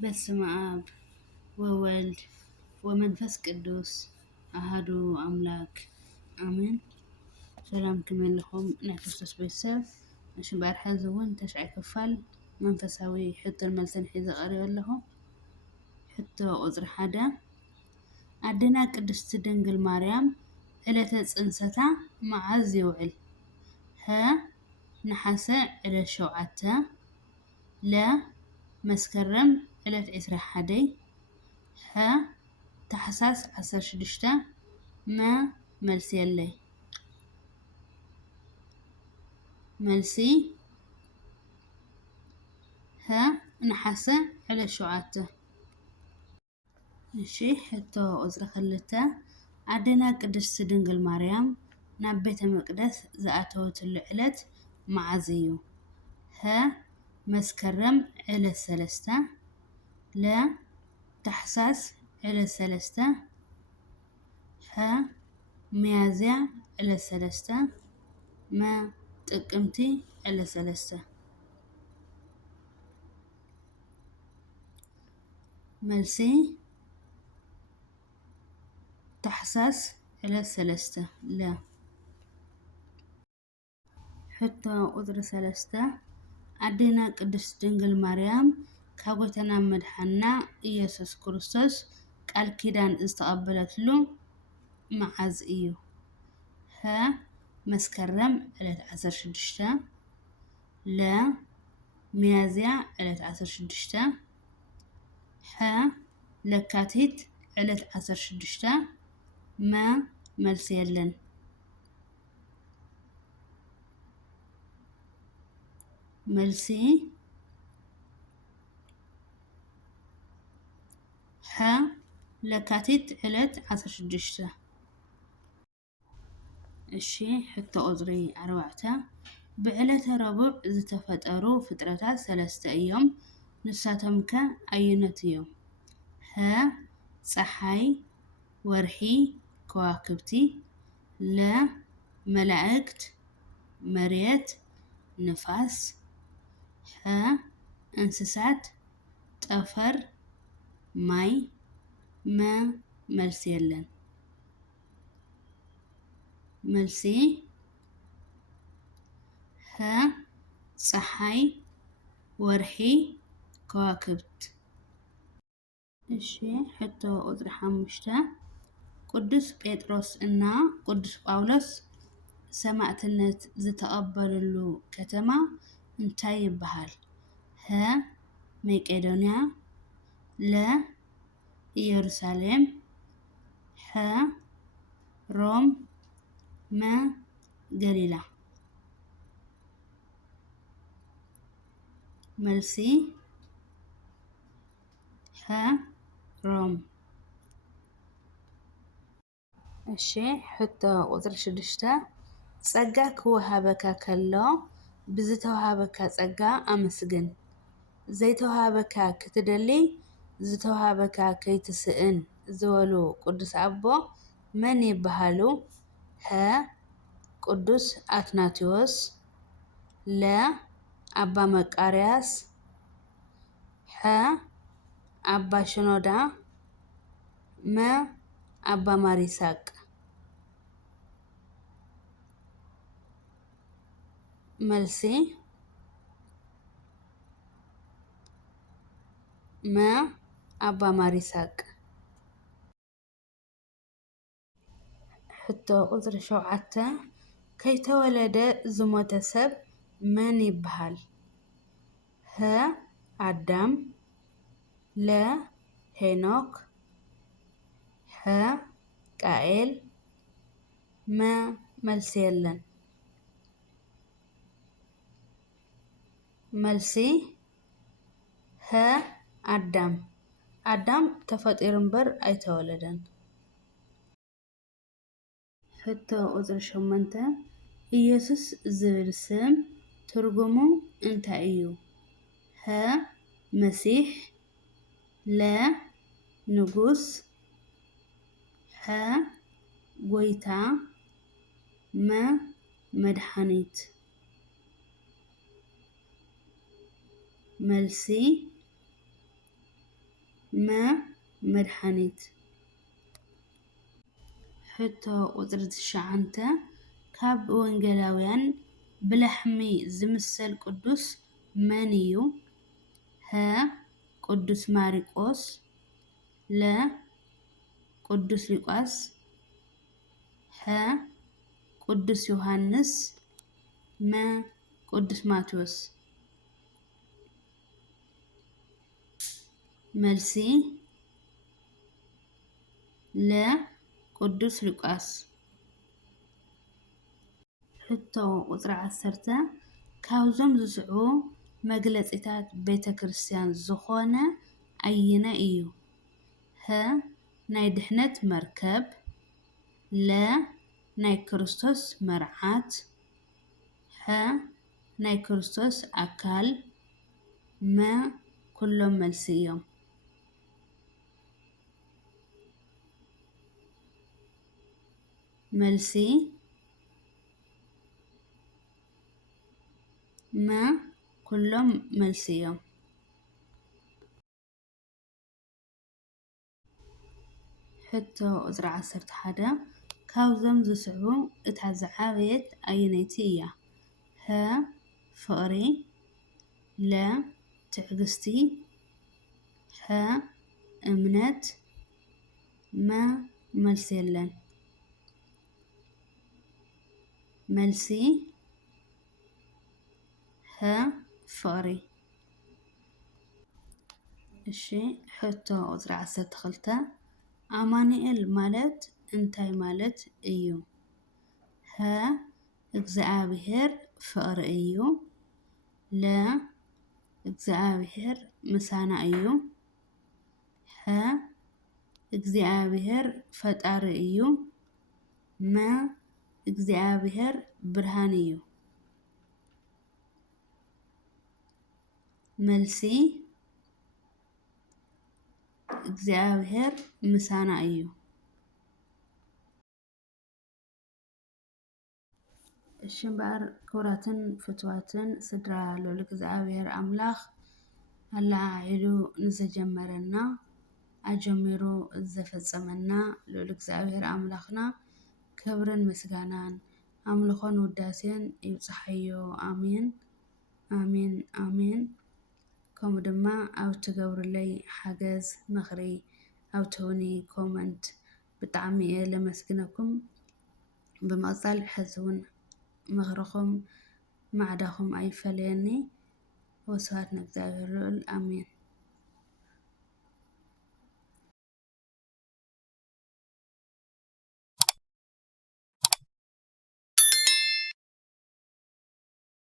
በስመ አብ ወወልድ ወመንፈስ ቅዱስ አሐዱ አምላክ አሜን። ሰላም ክመልኹም ናይ ክርስቶስ ቤተሰብ ምሽባር ሕዚ እውን ተሽዒ ክፋል መንፈሳዊ ሕቶን መልስን ሒዘ ቀሪበ ኣለኹ። ሕቶ ቁፅሪ 1 ኣዴና ቅድስቲ ድንግል ማርያም ዕለተ ፅንሰታ መዓዝ ይውዕል? ሀ ነሓሰ ዕለት 7 ለ መስከረም ዕለት 21 ሀ ታሕሳስ 16 መ መልሲ የለይ። መልሲ ሀ ነሓሰ ዕለት 7። እሺ ሕቶ ቁፅሪ 2 ኣዴና ቅድስቲ ድንግል ማርያም ናብ ቤተ መቅደስ ዝኣተወትሉ ዕለት መዓዝ እዩ? ሀ መስከረም ዕለት 3 ለ ታሕሳስ ዕለት 3 ሀ ሚያዝያ ዕለት 3 መ ጥቅምቲ ዕለት 3። መልሲ ታሕሳስ ዕለት 3 ለ። ሕቶ ቁፅሪ 3 ኣዴና ቅድስቲ ድንግል ማርያም ካብ ጎይታና መድሓኒና ኢየሱስ ክርስቶስ ቃል ኪዳን ዝተቐበለትሉ መዓዝ እዩ? ሀ መስከረም ዕለት 16 ለ ሚያዝያ ዕለት 16 ሐ ለካቲት ዕለት 16 መ መልሲ የለን። መልሲ ሐ ለካቲት ዕለት 16። እሺ ሕቶ ቁፅሪ 4 ብዕለተ ረቡዕ ዝተፈጠሩ ፍጥረታት 3 እዮም። ንሳቶም ከ ኣየኖት እዮም? ሀ ፀሓይ ወርሒ ከዋክብቲ ለ መላእክት መርየት ንፋስ ሀ እንስሳት ጠፈር ማይ መ መልሲ የለን። መልሲ ሀ ፀሓይ ወርሒ ከዋክብት። እሺ ሕቶ ቁፅሪ 5 ቅዱስ ጴጥሮስ እና ቅዱስ ጳውሎስ ሰማዕትነት ዝተቐበልሉ ከተማ እንታይ ይበሃል? ሀ መቄዶንያ ለ ኢየሩሳሌም ሐ ሮም መ ገሊላ። መልሲ ሀ ሮም። እሺ ሕቶ ቁፅሪ 6 ፀጋ ክወሃበካ ከሎ ብዝተወሃበካ ፀጋ ኣመስግን። ዘይተወሃበካ ክትደሊ ዝተወሃበካ ከይትስእን ዝበሉ ቅዱስ ኣቦ መን ይበሃሉ? ሀ ቅዱስ ኣትናቴዎስ ለ ኣባ መቃርያስ ሐ ኣባ ሽኖዳ መ ኣባ ማሪሳቅ። መልሲ መ ኣባ ማሪሳቅ። ሕቶ ቁፅሪ 7 ከይተወለደ ዝሞተ ሰብ መን ይበሃል? ሀ ኣዳም ለ ሄኖክ ሐ ቃኤል መ መልሲ የለን። መልሲ ሀ ኣዳም። ኣዳም ተፈጢሩ እምበር ኣይተወለደን። ሕቶ ቁፅሪ 8 ኢየሱስ ዝብል ስም ትርጉሙ እንታይ እዩ? ሀ መሲሕ ለ ንጉስ ሐ ጎይታ መ መድሓኒት። መልሲ ما مدحانيت حتى قدرة الشعنتة كاب وانجلاويان بلحمي زمسل قدوس مانيو ها قدوس ماريقوس لا قدوس لوقاس ها قدوس يوحنس ما قدوس ماتوس ملسي لا قدوس لوقاس حتى قطر عسرته كاوزم زسعو مجلسيتات بيت كريستيان زخونة عينة إيو ها ناي دحنت مركب لا ناي كريستوس مرعات ها ناي كريستوس أكال ما كلهم ملسيهم ملسي ما كلهم ملسيهم حتى أزرع عسرت حدا كاوزم زسعو اتعزعابيت أينيتية ها فقري لا تعجستي ها أمنت ما ملسيلن ملسي ها فقري الشيء حتى أزرع عسرت خلطة أمانيئل مالت انتاي مالت إيو ها اجزعابهر فقر إيو لا اجزعابهر مسانا إيو ها اجزعابهر فتار إيو ما اجزعابهر برهان إيو ملسي اجزعابهر مسانا إيو الشنبار كوراتن فتواتن سدرا لولك زعابهر أملاخ هلا عيلو نزجمرنا أجميرو الزفزمنا لولك زعابهر أملاخنا كبرن مسجانان أملخون وداسين يبصحيو آمين آمين آمين كم دما أو تجور لي حجز مغري أو توني كومنت بتعمي لمسكنكم بمقصال حزون مغرخم معدخم أي فليني وسواتنا بزاوير آمين